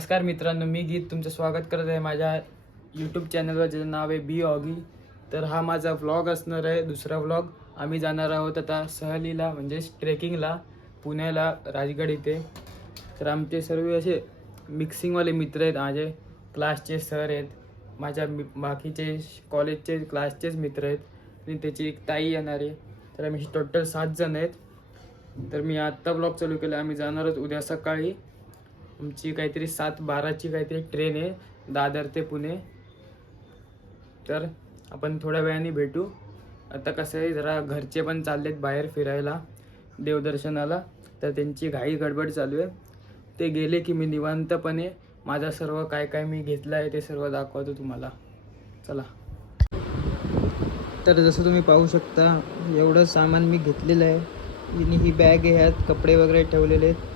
नमस्कार मित्रांनो मी गीत तुमचं स्वागत करत आहे माझ्या यूट्यूब चॅनलवर ज्याचं नाव आहे बी ऑगी तर हा माझा व्लॉग असणार आहे दुसरा व्लॉग आम्ही जाणार आहोत आता सहलीला म्हणजेच ट्रेकिंगला पुण्याला राजगड इथे. तर आमचे सर्व असे मिक्सिंगवाले मित्र आहेत माझे क्लासचे सर आहेत माझ्या मि बाकीचे कॉलेजचे क्लासचेच मित्र आहेत आणि त्याची एक ताई येणार आहे. तर आम्ही टोटल सात जण आहेत. तर मी आत्ता ब्लॉग चालू केला आम्ही जाणार आहोत उद्या सकाळी. आमची काहीतरी सात बाराची काहीतरी ट्रेन आहे दादर ते पुणे. तर आपण थोड्या वेळाने भेटू. आता कसं आहे जरा घरचे पण चाललेत बाहेर फिरायला देवदर्शनाला. तर त्यांची घाई गडबड चालू आहे. ते गेले की मी निवांतपणे माझा सर्व काय काय मी घेतलं आहे ते सर्व दाखवतो तुम्हाला. चला. तर जसं तुम्ही पाहू शकता एवढं सामान मी घेतलेलं आहे. ही बॅग आहे ह्यात कपडे वगैरे ठेवलेले आहेत.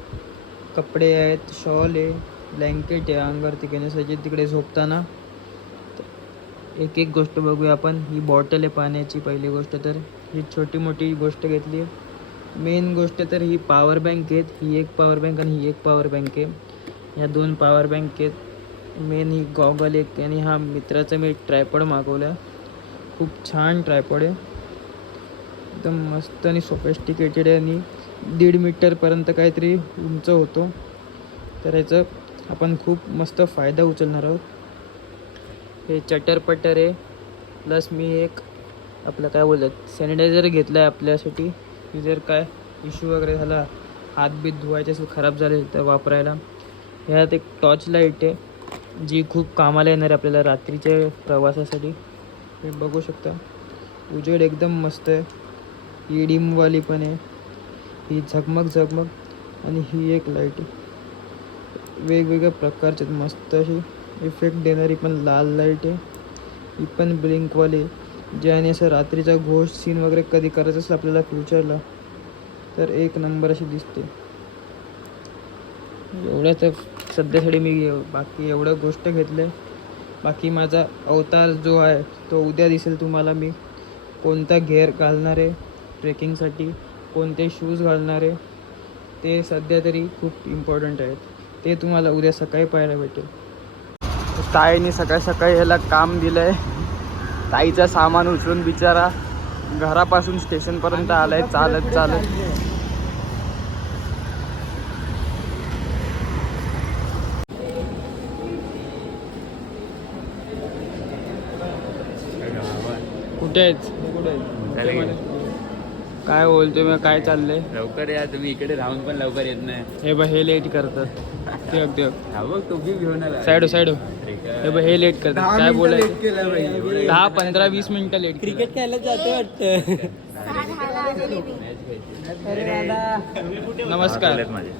कपडे आहेत शॉल आहे ब्लँकेट आहे अंगावरती घेण्यासाठी. तिकडे झोपताना एक एक गोष्ट बघूया आपण. ही बॉटल आहे पाण्याची पहिली गोष्ट तर. ही छोटी मोठी गोष्ट घेतली आहे. मेन गोष्ट तर ही पॉवर बँक आहेत. ही एक पॉवर बँक आणि ही एक पॉवर बँक आहे. ह्या दोन पॉवर बँक आहेत. मेन ही गॉगल एक आणि हा मित्राचा मी ट्रायपॉड मागवला. खूप छान ट्रायपॉड आहे. एकदम मस्त आणि सोफेस्टिकेटेड आहे आणि दीड मीटरपर्यंत काहीतरी उंच होतो. तर याचं आपण खूप मस्त फायदा उचलणार आहोत. हे चटर-पटर आहे. प्लस मी एक आपलं काय बोलतात सॅनिटायझर घेतलं आहे आपल्यासाठी. की जर काय इश्यू वगैरे झाला हातबीत धुवायचे असेल खराब झाले तर वापरायला. ह्यात एक टॉर्च लाइट आहे जी खूप कामाला येणार आहे आपल्याला रात्रीच्या प्रवासासाठी. हे बघू शकता. उजेड एकदम मस्त आहे. ही पण आहे. ही झगमग झगमग. आणि ही एक लाइट वेगवेगळ्या प्रकारचे आहेत मस्त अशी इफेक्ट देणारी पण लाल लाइट आहे. ही पण ब्लिंकवाली ज्याने असं रात्रीचा घोष सीन वगैरे कधी करायचं असेल आपल्याला फ्युचरला तर एक नंबर अशी दिसते. एवढ्या तर सध्यासाठी मी बाकी एवढं गोष्ट घेतलं बाकी माझा अवतार जो आहे तो उद्या दिसेल तुम्हाला मी. कोणता घेर घालणार आहे ट्रेकिंगसाठी कोणते शूज घालणार आहे ते सध्या तरी खूप इम्पॉर्टंट आहेत. ते तुम्हाला उद्या सकाळी पाहायला भेटेल. ताईने सकाळी सकाळी ह्याला काम दिलं आहे ताईचं सामान उचलून बिचारा घरापासून स्टेशनपर्यंत आलाय चालत चालत. कुठे आहेत? कुठे आहेत? काय बोलतोय मी काय चाललंय? लवकर या तुम्ही इकडे राहून पण लवकर येत नाही. हे बघ हे लेट करतात. ते ते हा बघ तो बी घेऊन आला. साईड साईड हे बघ हे लेट करतात. काय बोलायचं? दहा पंधरा वीस मिनिटं लेट क्रिकेट खेळायला जाते वाटतं. नमस्कार. माझे.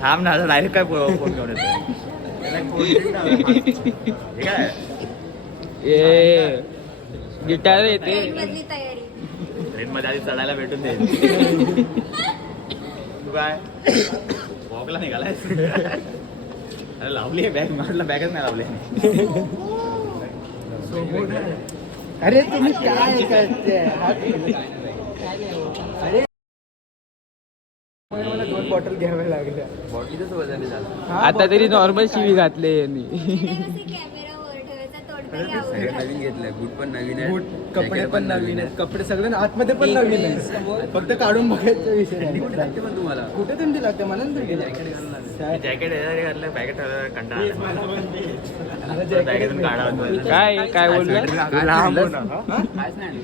थांब ना डायरेक्ट काय फोन घेऊन येतो ए गिटार येते ट्रेन मध्ये आधी चढायला भेटून दे तू काय? वॉकला निघालाय अरे लावली आहे बॅग म्हटलं बॅगच नाही लावली अरे तुम्ही काय करते? दोन बॉटल घ्याव्या लागल्या. बॉटलीच वजन आहे झालं. आता तरी नॉर्मल शिवी घातले यांनी कॅमेरा वर ठेवायचा तोंड तरी सगळं. नवीन घेतलंय बूट पण नवीन आहे बूट कपडे Jacket पण नवीन आहेत. कपडे सगळे आतमध्ये पण नवीन आहेत. फक्त काढून बघायचा विषय कुठे. लागते पण तुम्हाला? कुठे थंडी लागते मला थंडी जॅकेट घातलं पॅकेट कंटाळा. बॅगेतून काढा काय? काय बोललं? काहीच नाही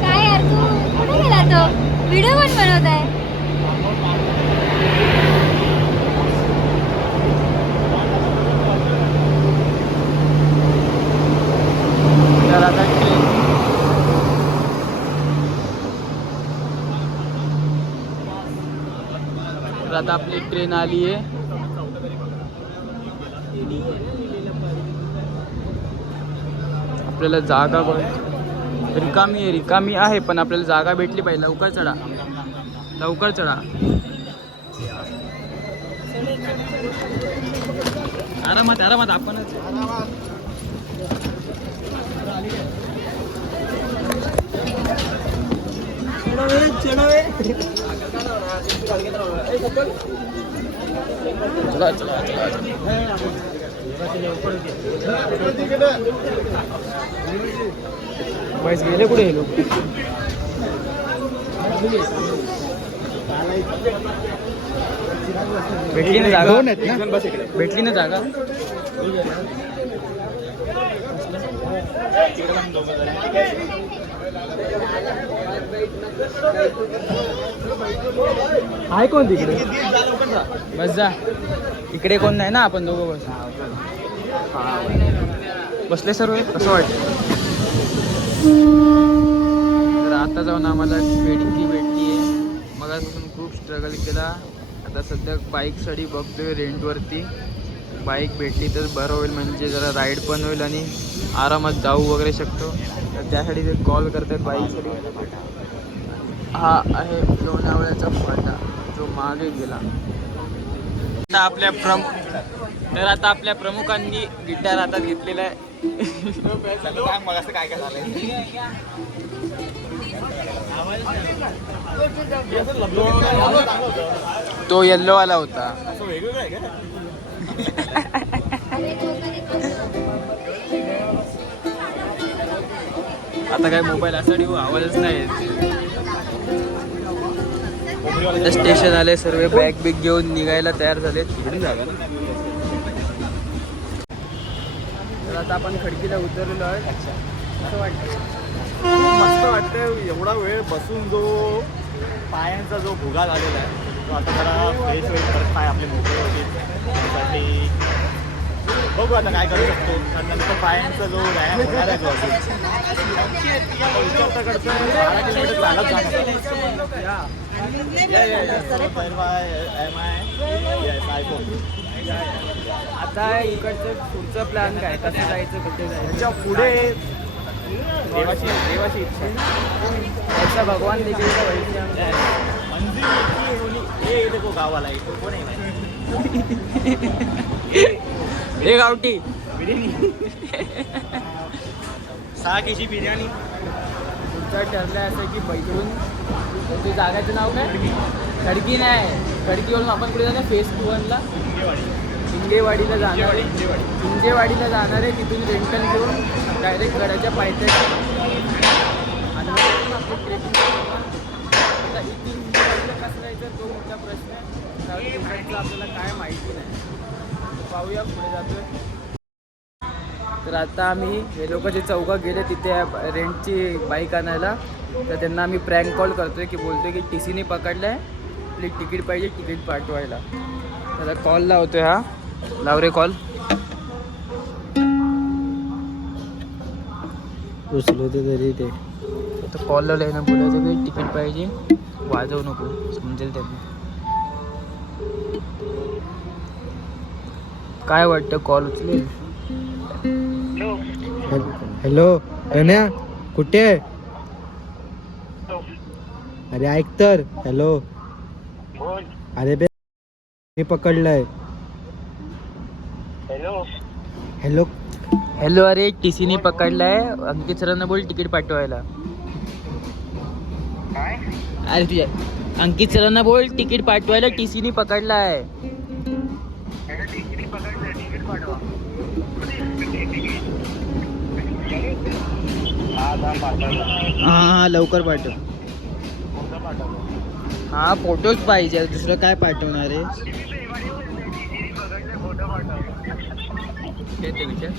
काय यार तू कुठे गेला तो? व्हिडिओ पण बनवत आहे तर आता ट्रेन तर आता आपली ट्रेन आली आहे. आपल्याला जागा बघ. रिकामी आहे रिकामी आहे पण आपल्याला जागा भेटली पाहिजे. लवकर चढा. लवकर चढा. आरामात आरामात आपणच. बस गेले कुठे हे लोक भेटली ना जागा? भेटली ना जागा? आहे कोण तिकडे? बस जा. इकडे कोण नाही ना आपण दोघं बस. बसले सर्व? असं वाटतं तर आता जाऊन आम्हाला भेटली भेटली आहे मगापासून खूप स्ट्रगल केला. आता सध्या बाईकसाठी बघतोय रेंटवरती बाईक भेटली तर बरं होईल म्हणजे जरा राईड पण होईल आणि आरामात जाऊ वगैरे शकतो. तर त्यासाठी ते कॉल करतात बाईकसाठी. हा आहे लोणावळ्याचा फाटा जो मागे गेला. आता आपल्या प्रम तर आता आपल्या प्रमुखांनी गिटार हातात घेतलेला आहे. काय काय तो येल्लोवाला होता असं वेगवेगळं आहे का आता काय मोबाईल असा ठेवू आवाजच नाही स्टेशन आले सर्व बॅग बिग घेऊन निघायला तयार झाले तिकडे जागा ना? तर आता आपण खडकीला उतरलेलो आहे. असं वाटतं मस्त वाटतंय. एवढा वेळ बसून जो पायांचा जो भुगा झालेला आहे. तो आता जरा फ्रेश होईल परत पाय आपले मोकळे होतील. त्यासाठी बघू आता काय करू शकतो. कारण नंतर पायांचा जो व्यायाम होणार आहे तो अजून आता बारा किलोमीटर चालत जाणार इकडचं पुढचं प्लॅन काय? कसं जायचं कुठे जायचं? पुढे देवाची देवाची इच्छा. आहे भगवान देखील का वैसे हम गावाला हे गावठी. सहा केजी बिर्याणी. तुमचं ठरलं असं की बैठून ते जागाचं नाव काय? खडकी नाही. खडकीवरून आपण कुठे जाणार? फेस टूवनला शिंगेवाडीला जाणार. शिंगेवाडीला जाणार आहे. तिथून रेंटल घेऊन डायरेक्ट गडाच्या पायथ्याशी. आणि जायचं तो मोठा प्रश्न आहे. आपल्याला काय माहिती नाही. पाहूया पुढे जातोय. तर आता आम्ही हे लोक जे चौघं गेले तिथे रेंटची बाईक आणायला तर त्यांना आम्ही प्रँक कॉल करतोय की बोलतोय की टी सीने पकडलाय आपली तिकीट पाहिजे तिकीट पाठवायला. त्याला कॉल लावतोय हा. लाव रे कॉल. उचलवते तरी ते. तर कॉल लावलाय ना बोलायचं की तिकीट पाहिजे. वाजवू नको. समजेल त्यांना. काय वाटतं? कॉल उचलेल? हॅलो रण्या कुठे आहे? अरे ऐक तर. हॅलो अरे बे मी पकडलंय. हॅलो हॅलो अरे टी सीने पकडलाय. अंकित सरांना बोल तिकीट पाठवायला. अरे तुझ्या अंकित सरांना बोल तिकीट पाठवायला टी सीने पकडलाय हा हा लवकर पाठव हा फोटोच पाहिजे दुसरं काय पाठवणार आहे विचार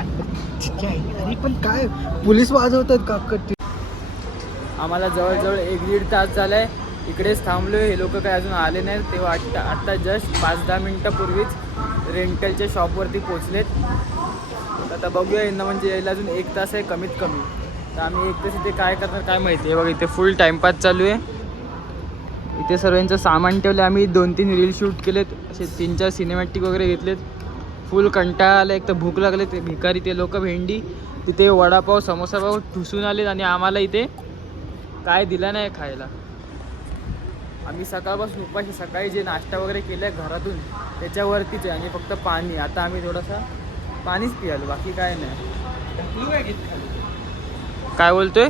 अरे पण काय? पोलीस वाजवतात का? आम्हाला जवळजवळ एक दीड तास झालाय. इकडेच थांबलोय. हे लोक काही अजून आले नाहीत. तेव्हा आत्ता आत्ता जस्ट पाच दहा मिनटापूर्वीच रेंटलच्या शॉपवरती पोचलेत तर आता बघूया यांना म्हणजे यायला अजून एक तास आहे कमीत कमी. तर आम्ही एक तास इथे काय करणार काय माहिती आहे. बघा इथे फुल टाइमपास चालू आहे. इथे सर्वांचं सामान ठेवलं आम्ही दोन तीन रील शूट केलेत. असे तीन चार सिनेमॅटिक वगैरे घेतलेत. फुल कंटाळा आला एक तर भूक लागले ते भिकारी ते लोक भेंडी तिथे वडापाव समोसा पाव ठुसून आलेत आणि आम्हाला इथे काय दिलं नाही खायला. आम्ही सकाळपासून उपाशी सकाळी जे नाश्ता वगैरे केलाय घरातून त्याच्यावरतीच आहे आणि फक्त पाणी. आता आम्ही थोडंसं पाणीच पियालो बाकी काय नाही. काय बोलतोय?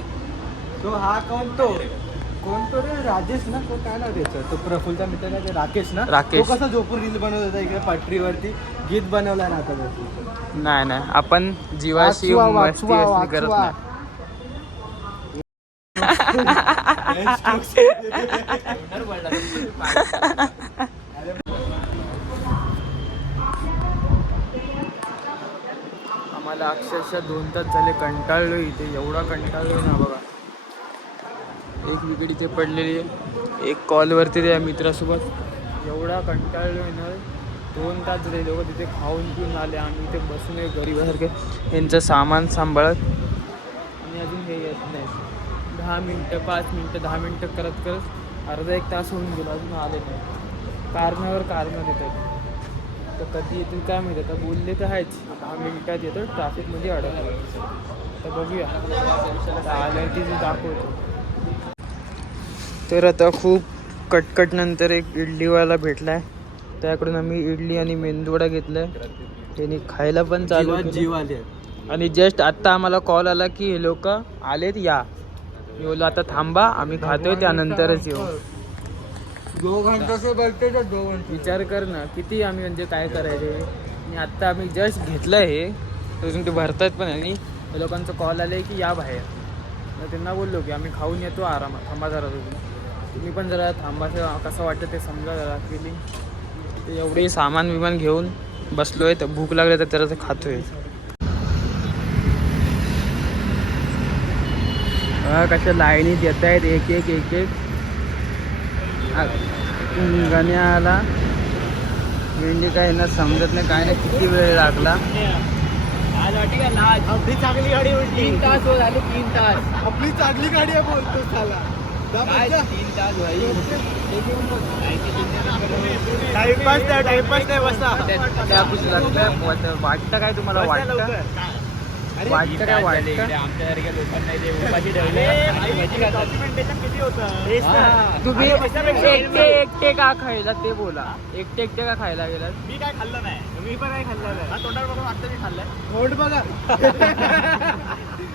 तो हा कोण तो रे? राजेश ना? तो काय नाव त्याचं? तो प्रफुल्लचा मित्र आहे ते राकेश ना? राकेश. तो कसा झोपून रील बनवत होता इकडे पटरीवरती? गीत बनवला ना आता त्याचं. नाही नाही. आपण जीवाशी वाचवा, मस्ती वाचवा, असली करत वाचवा. नाही. आम्हाला अक्षरशः दोन तास झाले कंटाळलो इथे. एवढा कंटाळलो ना बघा. एक विकेट इथे पडलेली आहे. एक कॉलवरती त्या मित्रासोबत. एवढा कंटाळलो येणार. दोन तास झाले लोक तिथे खाऊन पिऊन आले आम्ही इथे बसून गरीबासारखे यांचं सामान सांभाळत. आणि अजून हे येत नाही. दहा मिनटं पाच मिनटं दहा मिनटं करत करत अर्धा एक तास होऊन गेला अजून आले नाही. कारणावर कारणं देतात तर कधी येतील काय माहिती आता बोलले तर आहेच. दहा मिनटात येतो ट्रॅफिकमध्ये अडकलं तर बघूया. आलं ती दाखवतो. तर आता खूप कटकट नंतर एक इडलीवाला भेटला आहे त्याकडून आम्ही इडली आणि मेंदूवडा घेतलाय. त्यांनी खायला पण चालू. जीव आले. आणि जस्ट आत्ता आम्हाला कॉल आला की हे लोक आलेत या. मी बोललो आता थांबा आम्ही खातोय त्यानंतरच येऊ. दो घंटा घंटे विचार कर ना किती आम्ही म्हणजे काय करायचे. आणि आत्ता आम्ही जस्ट घेतलं हे. अजून ते भरतात पण आणि लोकांचा कॉल आले की या बाहेर. मग त्यांना बोललो की आम्ही खाऊन येतो आरामात. थांबा जरा तुम्ही तुम्ही पण जरा थांबाचं कसं वाटतं ते समजा जरा ते एवढे सामान विमान घेऊन बसलोय तर भूक लागली तर त्याला ते खातोय. बघा कशा लाईनीत येत आहेत एक एक एक एक. आ- गण्या आला मेंढी काय ना समजत नाही काय नाही किती वेळ लागला. आपली चांगली गाडी तीन तास हो झाले तीन तास. आपली चांगली गाडी आहे बोलतो साला टाइमपास नाही टाइमपास बसा. वाटतं? काय तुम्हाला? वाटतं? वाटतं काय वाटतं? आमच्यासारख्या लोकांना इथे उपाशी ठेवले डॉक्युमेंटेशन किती होतं? तुम्ही एकटे एकटे का खायला? ते बोला. एकटे एकटे का खायला गेलात? मी काय खाल्लं नाही. मी पण काय खाल्लं नाही. तोंडावर बघून आता मी खाल्लंय. रोड बघा.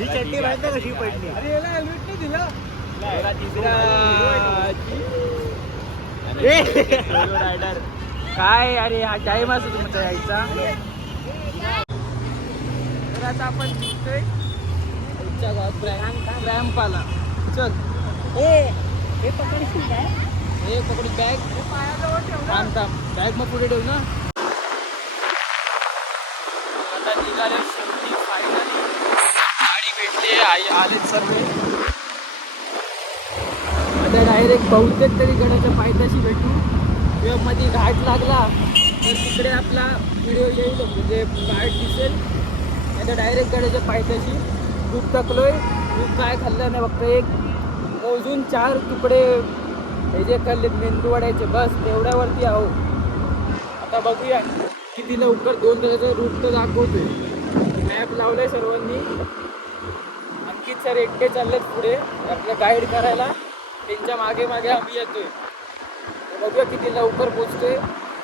ही चटणी माहिती कशी? पडली अरे याला हेल्मेट नाही दिला? काय अरे हा टाइम असतो तुमचा यायचा तर आता आपण निघतोय रॅम्पाला चल रॅम्प रॅम्प आला चल हे पकडी बॅग थांब थांब बॅग मग पुढे ठेव ना आता निघाले शेवटी फायनली गाडी भेटली आई आले सर्व. आता डायरेक्ट बहुतेक तरी गडाच्या पायथ्याशी भेटू. किंवा मध्ये घाट लागला तर तिकडे आपला व्हिडिओ येईल. म्हणजे घाट दिसेल. आता डायरेक्ट गडाच्या पायथ्याशी. खूप थकलोय दूध काय खाल्लं नाही फक्त एक मोजून चार तुकडे. हे जे खाल्लेत मेंदू वड्याचे बस तेवढ्यावरती आहो. आता बघूया. किती लवकर दोन तासाचा रूट तर दाखवतोय. मॅप लावलाय सर्वांनी. अंकित सर एकटे चाललेत पुढे. आपलं गाईड करायला. त्यांच्या मागे मागे आम्ही येतोय. बघूया किती लवकर पोचतोय.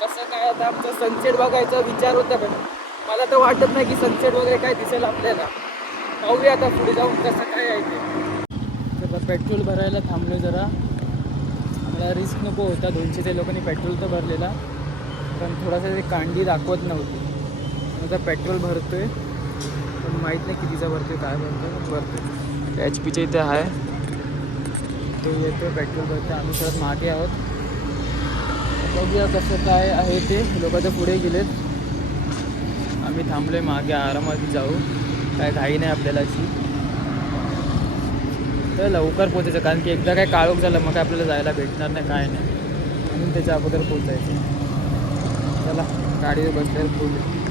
कसं काय आता आमचा सनसेट बघायचा विचार होता पण मला तर वाटत नाही की सनसेट वगैरे काय दिसेल आपल्याला. पाहूया आता पुढे जाऊन कसं काय आहे ते. तर पेट्रोल भरायला थांबलो जरा. मला रिस्क नको होता. दोनशे ते लोकांनी पेट्रोल तर भरलेला. पण थोडासा ते कांडी दाखवत नव्हती. आता पेट्रोल भरतोय. पण माहीत नाही कितीचा भरतोय काय भरतोय. भरतोय. एच पीच्या इथे आहे. ते येतो पेट्रोल भरतो आम्ही परत मागे आहोत. बघूया कसं काय आहे ते. लोक तर पुढे गेलेत. आम्ही थांबलोय मागे आरामात जाऊ. काय घाई नाही आपल्याला अशी. तर लवकर पोचायचं कारण की एकदा काय काळोख झालं मग काय आपल्याला जायला भेटणार नाही काय नाही. म्हणून त्याच्या अगोदर पोचायचं चला गाडीवर बसल्यावर बोलू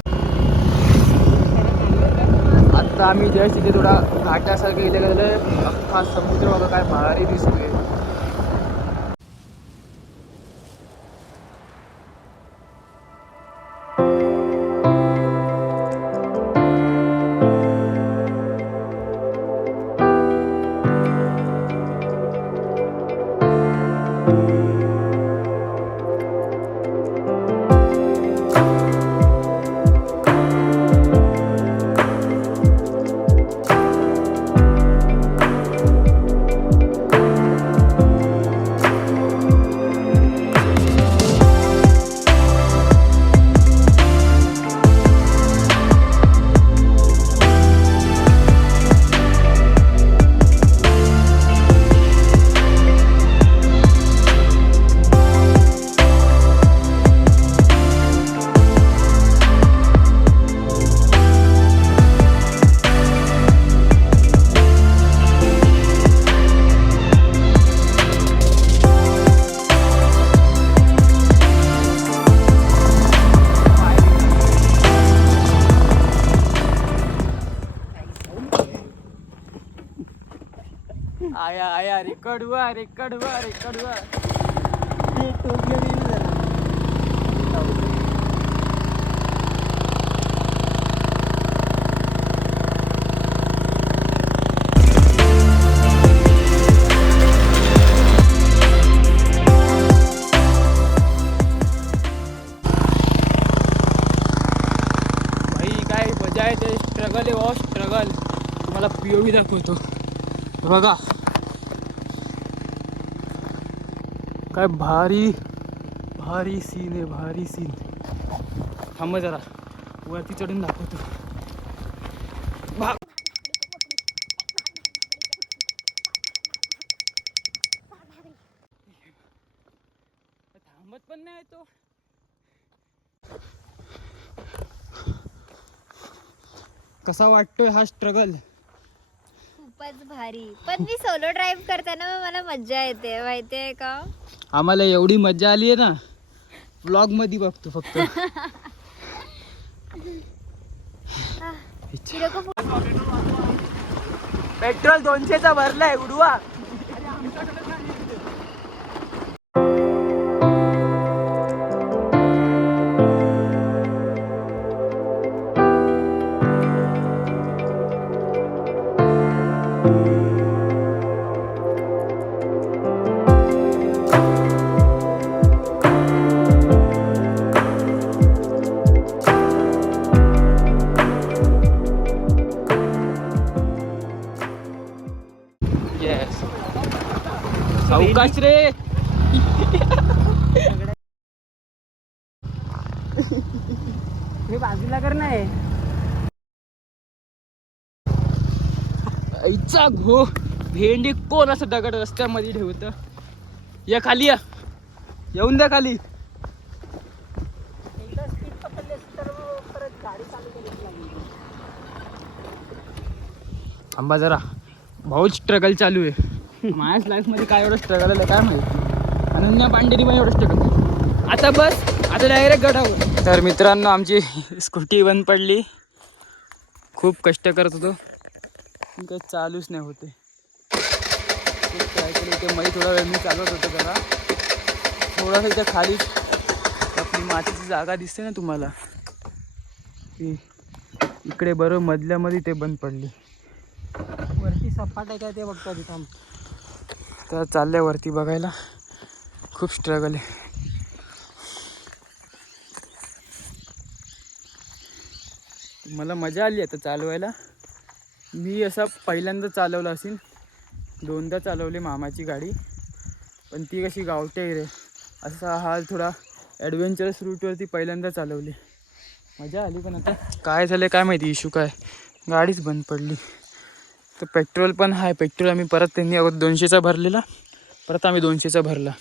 आता आम्ही जस्ट इथे थोडा घाटासारखं इथे गेलेलं अख्खा समुद्र बघा काय भारी दिसतोय. रेकॉर्ड हुआ रेकॉर्ड हुआ रेकॉर्ड हुआ भाई काय मजा आहे ते स्ट्रगल आहे हो, स्ट्रगल तुम्हाला पी ओ बी दाखवतो. बघा. काय भारी भारी सीन आहे भारी सीन थांब जरा. वरती चढून दाखवतो. थांबत पण नाही तो कसा वाटतोय हा स्ट्रगल खूपच भारी. पण मी सोलो ड्राईव्ह करताना मला मज्जा येते माहितीये का? आम्हाला एवढी मजा आली आहे ना व्लॉगमध्ये बघतो फक्त. पेट्रोल दोनशेचा भरलाय उडवा. आईचा घो? भेंडी कोण असं दगड रस्त्यामध्ये ठेवत? या खाली या. येऊन द्या खाली. थांबा जरा. भाऊ स्ट्रगल चालू आहे. माझ्याच लाईफमध्ये काय एवढं स्ट्रगल आलं काय माहिती? अनन्या पांडेरी पण एवढं स्ट्रगल आता बस आता डायरेक्ट गडावर तर मित्रांनो आमची स्कूटी बंद पडली. खूप कष्ट करत होतो. पण काही चालूच नाही होते. ट्राय केलं ते मध्ये थोडा वेळ मी चालवत होतो त्याला. थोडासा इथे खाली आपली मातीची जागा दिसते ना तुम्हाला. ती इकडे बरोबर मधल्यामध्ये ते बंद पडली. वरती सपाट आहे काय ते बघतो थांब तर चाललंय वरती बघायला. खूप स्ट्रगल आहे. मला मजा आली आता चालवायला. मी असा पहिल्यांदा चालवलं असेल. दोनदा चालवली मामाची गाडी. पण ती कशी गावठी रे. असा हा थोडा ॲडव्हेंचरस रूटवरती पहिल्यांदा चालवली. मजा आली पण आता. काय झालं काय माहिती? इशू काय? गाडीच बंद पडली. तर पेट्रोल पण आहे पेट्रोल आम्ही परत त्यांनी अगोदर दोनशेचा भरलेला. परत आम्ही दोनशेचा भरला.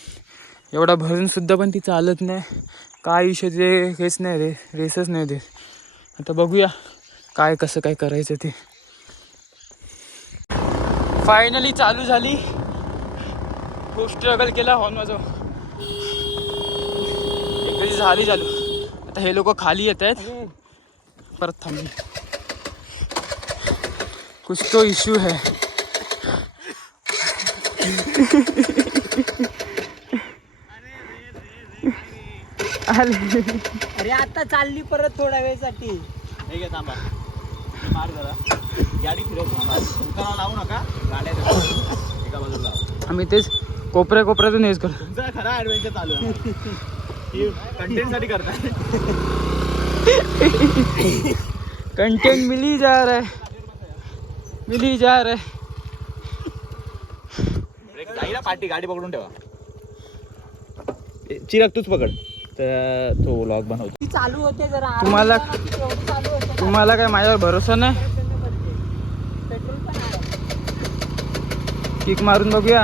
एवढा भरूनसुद्धा पण ती चालत नाही. काय इशू ते हेच नाही रे. रेसच नाही ते आता बघूया. काय कसं काय करायचं ते. फायनली चालू झाली. खूप स्ट्रगल केला हॉर्न वाजव एकदा झाली चालू. आता हे लोक खाली येत आहेत. परत थांबली कुछ तो इश्यू है. अरे आता चालली परत थोड्या वेळसाठी. हे घे थांबा. हे मार जरा. गाडी फिरव थांबा दुकानाला लावू नका गाड्या ठेवा. एका बाजूला. आम्ही तेच कोपऱ्या कोपऱ्यातून हेच करतो. तुमचा खरा ऍडव्हेंचर चालू आहे. कंटेंटसाठी करताय. कंटेंट मिली जा रहा है. मिली जा रहा है. पाठी गाडी पकडून ठेवा. चिराग तूच पकड. तर तो व्लॉग बनवतो. ती चालू होते जरा. तुम्हाला- तुम्हाला काय माझ्यावर भरोसा नाही पेट्रोल पण आहे किक मारून बघूया.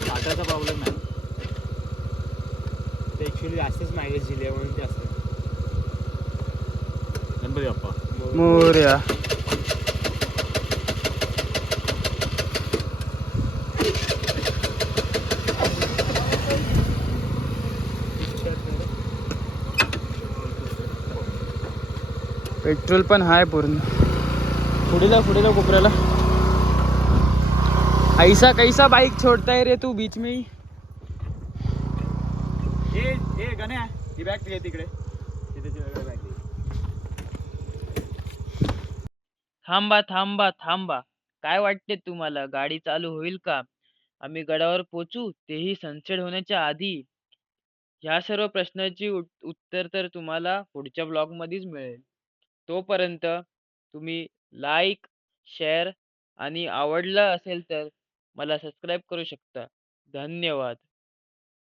स्टार्टरचा प्रॉब्लेम नाही ते ऍक्च्युली जास्तच मायलेज दिले म्हणून ते असं गणपती बाप्पा मोर्या. पेट्रोल पण हाय पूर्ण. पुढेला पुढेला कोपऱ्याला. ऐसा कैसा बाइक छोड़ता है रे तू बीच में ही? ए ए गण्या ही बॅग तिकडे. घे थांबा थांबा थांबा. काय वाटते तुम्हाला? गाडी चालू होईल का? आम्ही गडावर पोचू तेही सनसेट होण्याच्या आधी. ह्या सर्व प्रश्नाची उत- उत्तर तर तुम्हाला पुढच्या ब्लॉग मध्येच मिळेल. तोपर्यंत तुम्ही लाईक शेअर आणि आवडलं असेल तर मला सबस्क्राईब करू शकता. धन्यवाद.